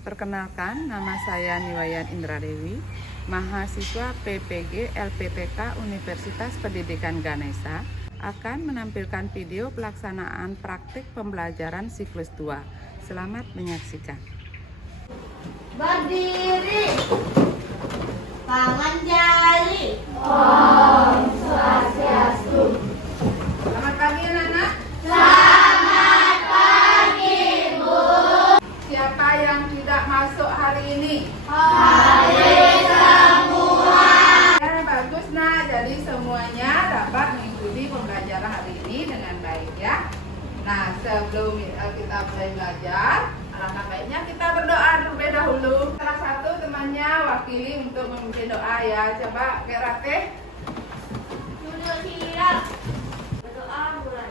Perkenalkan, nama saya Niwayan Indradewi, mahasiswa PPG LPTK Universitas Pendidikan Ganesha, akan menampilkan video pelaksanaan praktik pembelajaran siklus 2. Selamat menyaksikan. Berdiri, tangan jari. Om Swastiastu. Selamat pagi anak-anak. Selamat pagi, Bu. Siapa yang tidak masuk hari ini? Hari semua. Ya, bagus nak. Jadi semuanya dapat mengikuti pembelajaran hari ini dengan baik ya. Nah, sebelum kita mulai belajar, alangkah baiknya kita berdoa terlebih dahulu. Salah satu temannya wakili untuk memimpin doa ya. Coba Kerate. Duduk siap. Berdoa mulai.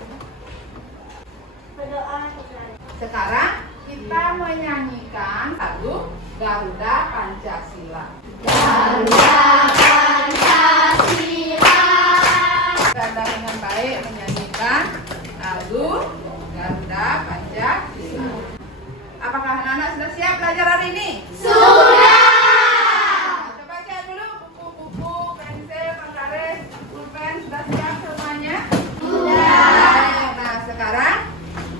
Berdoa mulai. Sekarang kita menyanyikan lagu Garuda Pancasila. Garuda Pancasila. Kita dengan baik menyanyikan lagu Garuda Pancasila. Apakah anak-anak sudah siap belajar hari ini? Sudah. Coba cek dulu buku-buku, pensil, penggaris, pulpen sudah siap semuanya? Sudah. Nah, sekarang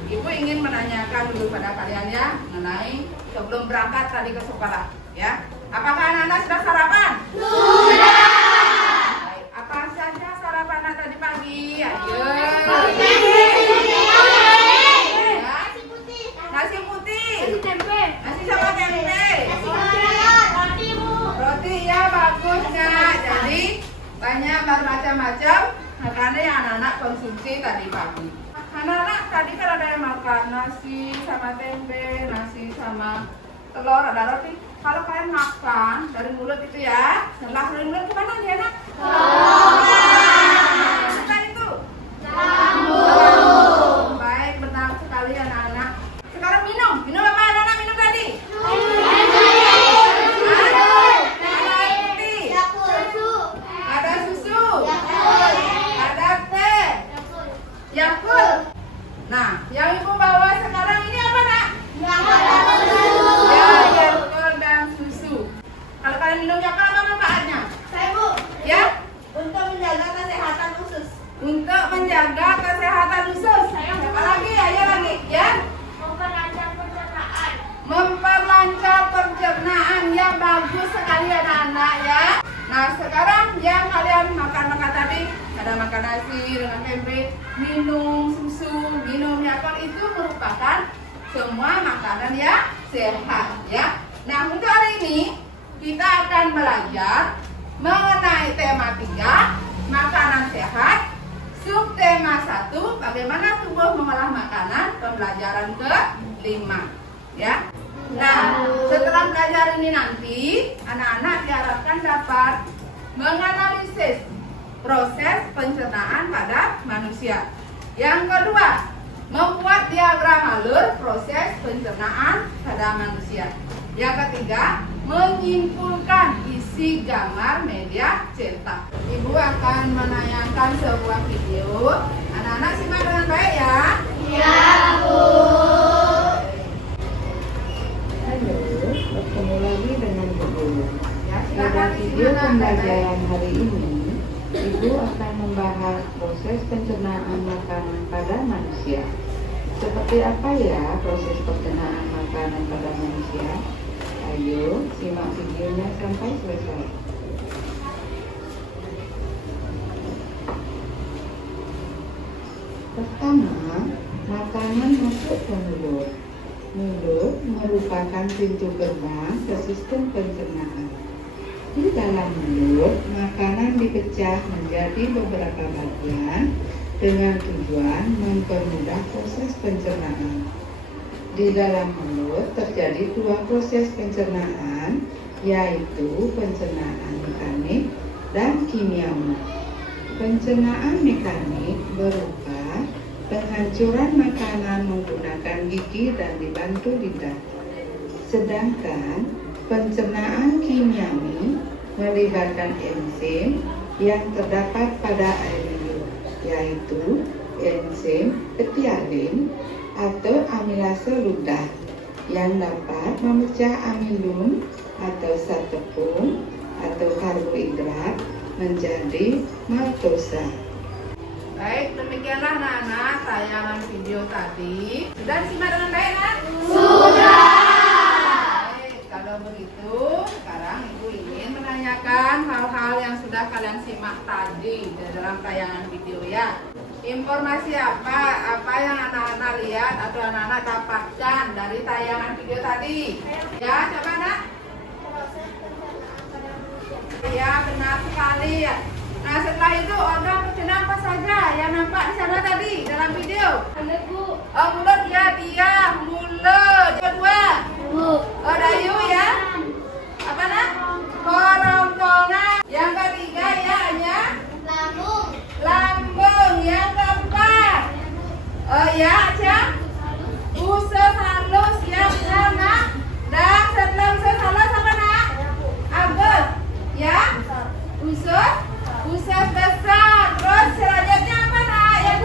Ibu ingin menanyakan dulu pada kalian ya mengenai sebelum berangkat tadi ke sekolah ya. Apakah anak-anak sudah sarapan? Sudah. Baik. Apa saja sarapan anak tadi pagi? Ayo. Nasi putih. Nasi putih. Nasi tempe. Nasi sama tempe. Nasi goreng. Roti, Bu. Roti ya bagusnya. Jadi banyak macam-macam makanan yang anak-anak konsumsi tadi pagi. Anak-anak tadi kan ada yang makan nasi sama tempe, nasi sama telur, ada roti. Kalau kalian makan dari mulut itu ya, setelah dari mulut kemana dia nak? Bukan itu. Baik, benar sekali anak-anak. Sekarang minum apa anak-anak minum tadi? Ada susu, ada teh, Yakult. Nah, yang ibu bawa sekarang ini apa nak? Ya, Yakult dan susu. Kalau kalian minum Yakult apa manfaatnya? Ya, Untuk menjaga kesehatan usus. untuk menjaga kesehatan usus. Apa lagi? Ayo lagi, ya. Memperlancar pencernaan. Memperlancar pencernaan, ya bagus sekali anak-anak ya. Nah, sekarang yang kalian makan tadi, ada makan nasi dengan tempe, minum susu, minum Yakult, itu merupakan semua makanan yang sehat ya. Nah, untuk hari ini kita akan belajar mengenai tema 3, makanan sehat. Subtema 1, bagaimana tubuh mengolah makanan, pembelajaran ke-5 ya. Nah, setelah belajar ini nanti anak-anak diharapkan dapat menganalisis proses pencernaan pada manusia. Yang kedua, membuat diagram alur proses pencernaan pada manusia. Yang ketiga, menyimpulkan isi gambar media cetak. Ibu akan menayangkan sebuah video. Anak-anak simak dengan baik ya. Ya, Bu. Halo, bertemu lagi dengan Ibu. Ya, Pada silakan video disimak dengan baik. pembelajaran hari ini, Ibu akan membahas proses pencernaan makanan pada manusia. Seperti apa ya proses pencernaan makanan pada manusia? Ayo, simak videonya sampai selesai. Pertama, makanan masuk ke mulut. Mulut merupakan pintu gerbang ke sistem pencernaan. Di dalam mulut, makanan dipecah menjadi beberapa bagian dengan tujuan mempermudah proses pencernaan. Di dalam mulut terjadi 2 proses pencernaan, yaitu pencernaan mekanik dan kimiawi. Pencernaan mekanik berupa penghancuran makanan menggunakan gigi dan dibantu lidah. Sedangkan pencernaan kimiawi melibatkan enzim yang terdapat pada air liur, yaitu enzim petialin atau amilase ludah yang dapat memecah amilum atau zat tepung atau karbohidrat menjadi maltosa. Baik, demikianlah anak-anak tayangan video tadi. Sudah disimak dengan baik, Nak? Sudah. Baik, kalau begitu sekarang Ibu ingin menanyakan hal-hal yang sudah kalian simak tadi dalam tayangan video ya. Informasi apa yang anak-anak lihat atau anak-anak dapatkan dari tayangan video tadi? Ya, coba Nak. Ya, benar sekali ya. Nah, setelah itu organ pencernaan apa saja yang nampak di sana tadi dalam video? Mulut, Bu. Oh, mulut ya, dia mulut. Kedua, Bu. oh dayu ya. Apa Nak? Kerongkongan. Yang ketiga ya, hanya Lambung. lambung. Yang keempat, oh ya, aja usus halus ya, benar Nak. Dan setelah usus halus apa Nak? Abes ya, usus besar. Terus selanjutnya apa Nak? Yang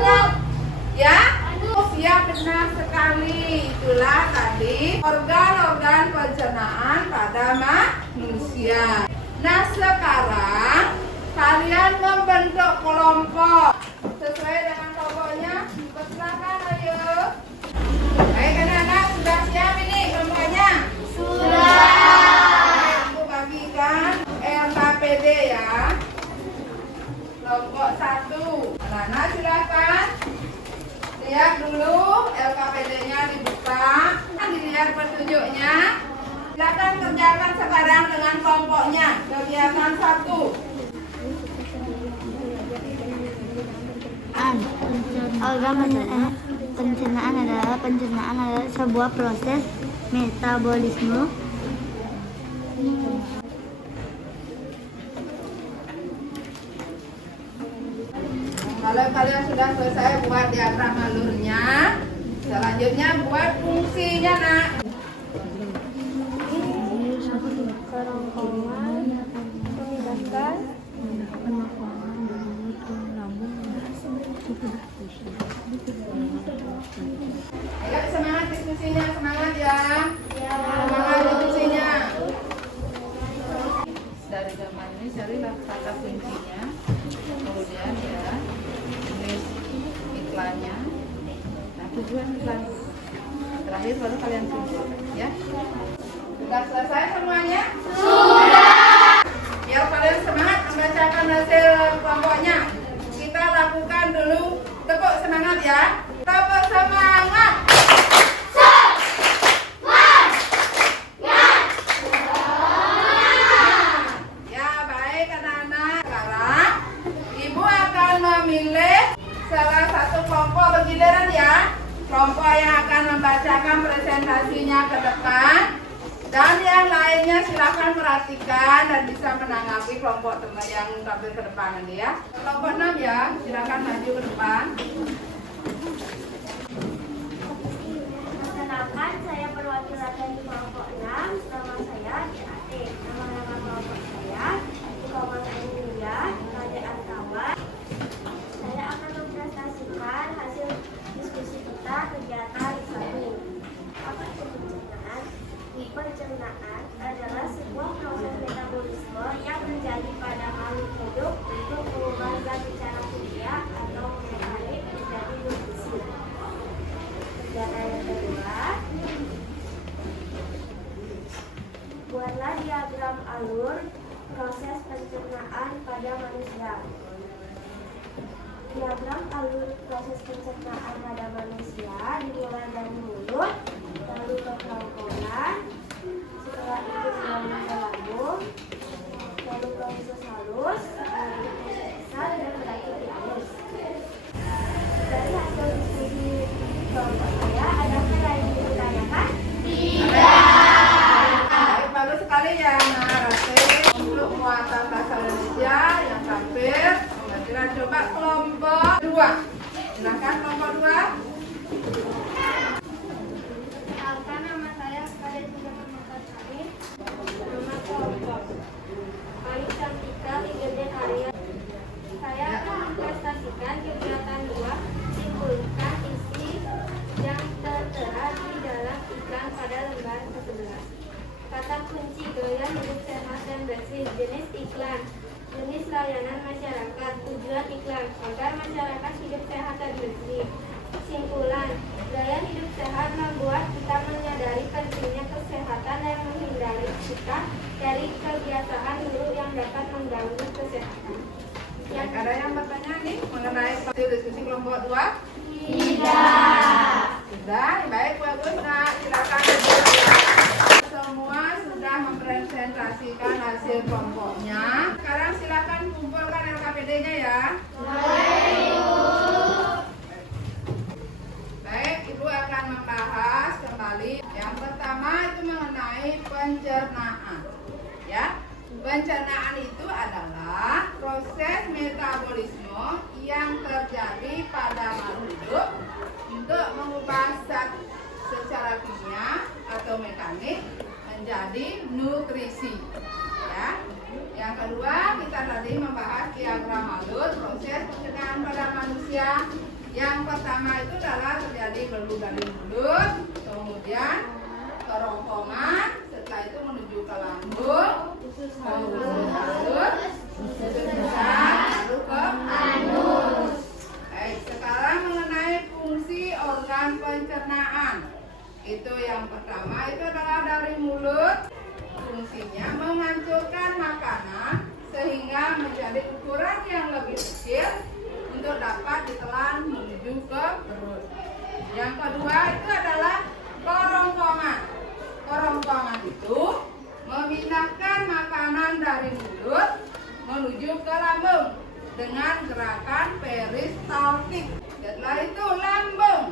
ya, ya benar sekali. Itulah tadi organ-organ pencernaan pada manusia. Nah, sekarang kalian membentuk kelompok sesuai dengan kelompoknya. Silakan, ayo. Baik anak-anak, sudah siap ini kelompoknya? Sudah. Baik, Ibu bagikan LKPD ya. Kelompok 1. Anak-anak silakan lihat dulu LKPD-nya dibuka, dilihat petunjuknya. Silakan kerjakan sekarang dengan kelompoknya. Kegiatan 1. Pencernaan adalah sebuah proses metabolisme Kalau kalian sudah selesai buat diagram alurnya, selanjutnya buat fungsinya Nak. Kerongkongan memindahkan Ayo semangat diskusinya, semangat ya. Semangat diskusinya. Dari gambar ini carilah kata kuncinya, kemudian ya tulis iklannya, nah tujuan iklan terakhir baru kalian simpulkan ya. Sudah selesai semuanya? Sudah. Biar kalian semangat membacakan hasil kelompoknya. Kita lakukan dulu tepuk semangat ya. Tepuk semangat. Ya baik anak-anak. Sekarang Ibu akan memilih salah satu kelompok bergiliran ya. Kelompok yang akan membacakan presentasinya ke depan. Dan yang lainnya silakan perhatikan dan bisa menanggapi kelompok teman yang tampil ke depan nanti ya. Kelompok 6 ya, silakan maju ke depan. Perkenalkan, saya perwakilan dari kelompok 6. Nama saya Ate. Nama kelompok saya Muhammad Anulia, Kerajaan Kawan. Saya akan mempresentasikan hasil diskusi kita kegiatan 1. Apa itu pencernaan? Pencernaan adalah sebuah proses metabolisme yang terjadi pada makhluk hidup untuk mengubah zat secara kimia atau mekanik menjadi nutrisi. Kegiatan yang kedua, buatlah diagram alur proses pencernaan pada manusia. Diagram alur proses pencernaan pada manusia dimulai dari mulut, lalu ke kerongkongan, setelah itu melalui ke lambung, lalu ke usus halus, lalu ke usus besar dan berakhir di anus. Dari hasil diskusi kelompok saya, adakah yang ingin ditanyakan? Baik, bagus sekali ya narasi untuk muatan bahasa Indonesia yang tampil. Kita coba kelompok 2. Silakan kelompok 2. Kata kunci gaya hidup sehat dan bersih. Jenis iklan. Jenis layanan masyarakat. Tujuan iklan agar masyarakat hidup sehat dan bersih. Kesimpulan, gaya hidup sehat membuat kita menyadari pentingnya kesehatan dan menghindari kita dari kebiasaan buruk yang dapat mengganggu kesehatan. Yang ada yang bertanya nih mengenai hasil diskusi kelompok 2? Tidak. Sudah, baik bagus. Nah, silakan. Semua sudah mempresentasikan hasil kelompoknya. Sekarang silakan kumpulkan LKPD-nya ya. Baik, Ibu akan membahas kembali. Yang pertama itu mengenai pencernaan. Ya, pencernaan itu adalah proses metabolisme yang terjadi pada makhluk hidup untuk mengubah zat secara kimia atau mekanik menjadi nutrisi. Ya. Yang kedua, kita tadi membahas diagram alur proses pencernaan pada manusia. Yang pertama itu adalah terjadi beluk dari mulut, kemudian kerongkongan, setelah itu menuju ke lambung, lalu ke anus. Baik, sekarang mengenai fungsi organ pencernaan. Itu yang pertama itu adalah dari mulut. Fungsinya menghancurkan makanan sehingga menjadi ukuran yang lebih kecil untuk dapat ditelan menuju ke perut. Yang kedua itu adalah kerongkongan. Kerongkongan itu memindahkan makanan dari mulut menuju ke lambung dengan gerakan peristaltik. Setelah itu lambung.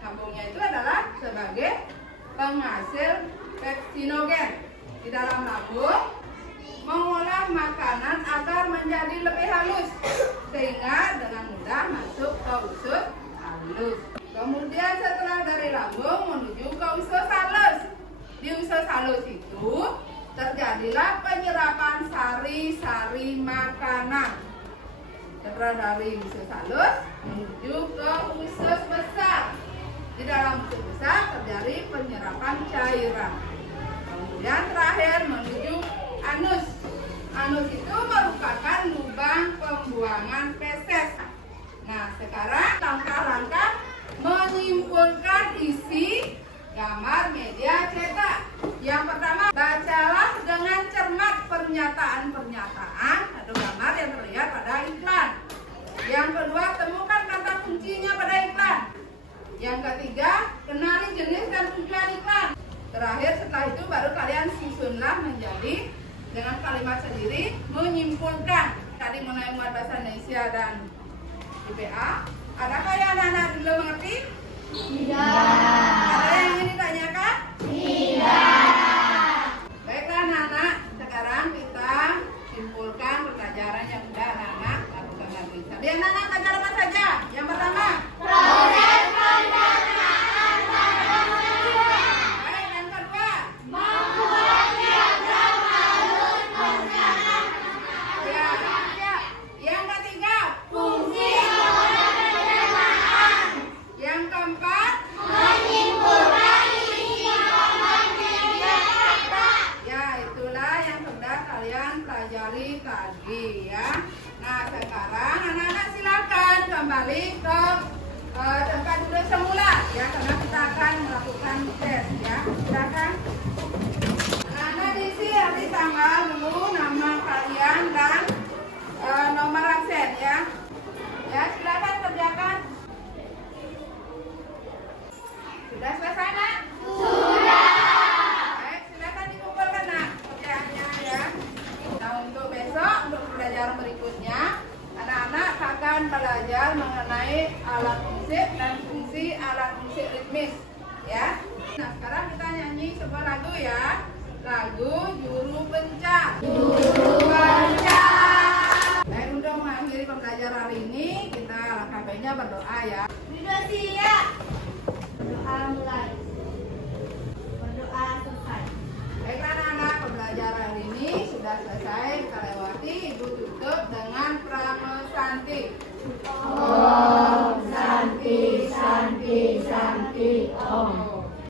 Lambungnya itu adalah sebagai penghasil pektinogen. Di dalam lambung mengolah makanan agar menjadi lebih halus sehingga dengan mudah masuk ke usus halus. Kemudian setelah dari lambung menuju ke usus halus. Di usus halus itu terjadilah penyerapan sari-sari makanan. Setelah dari usus halus menuju ke usus besar. Di dalam usus besar terjadi penyerapan cairan. Kemudian terakhir menuju anus. Anus itu merupakan lubang pembuangan feses. Nah, sekarang langkah-langkah menyimpulkan isi gambar media cetak. Yang pertama, bacalah dengan cermat pernyataan-pernyataan atau gambar yang terlihat pada iklan. Yang kedua, temukan kata kuncinya pada iklan. Yang ketiga, kenali jenis dan tujuan iklan. Terakhir, setelah itu baru kalian susunlah menjadi dengan kalimat sendiri menyimpulkan tadi mengenai muat bahasa Indonesia dan IPA. Adakah yang anak-anak belum mengerti? Tidak. Ada yang ingin ditanyakan? Tidak. Baiklah anak-anak, sekarang kita simpulkan pelajaran yang sudah anak-anak lakukan tadi. Tadi anak-anak belajar apa saja? Yang pertama, Proses pencernaan pada manusia. baik, yang kedua, Membuat diagram alur pencernaan. ya. Yang ketiga, Fungsi organ pencernaan. yang keempat, Menyimpulkan isi gambar media cetak. ya itulah yang sudah kalian pelajari tadi ya. Nah sekarang anak-anak silakan kembali ke tempat duduk semula ya, karena kita akan melakukan tes ya. Silakan. Anak-anak diisi hari tanggal dulu, nama kalian dan nomor absen ya. Ya silakan kerjakan. Sudah selesai nak? Baik, silakan dikumpulkan nak pekerjaannya ya. Nah untuk besok, untuk pembelajaran berikutnya, anak-anak akan belajar mengenai alat musik dan fungsi alat musik ritmis ya. Nah sekarang kita nyanyi sebuah lagu ya. Lagu Juru Bencak. Juru Bencak. Baik, untuk mengakhiri pembelajaran hari ini, kita langkah baiknya berdoa ya. Sudah siap.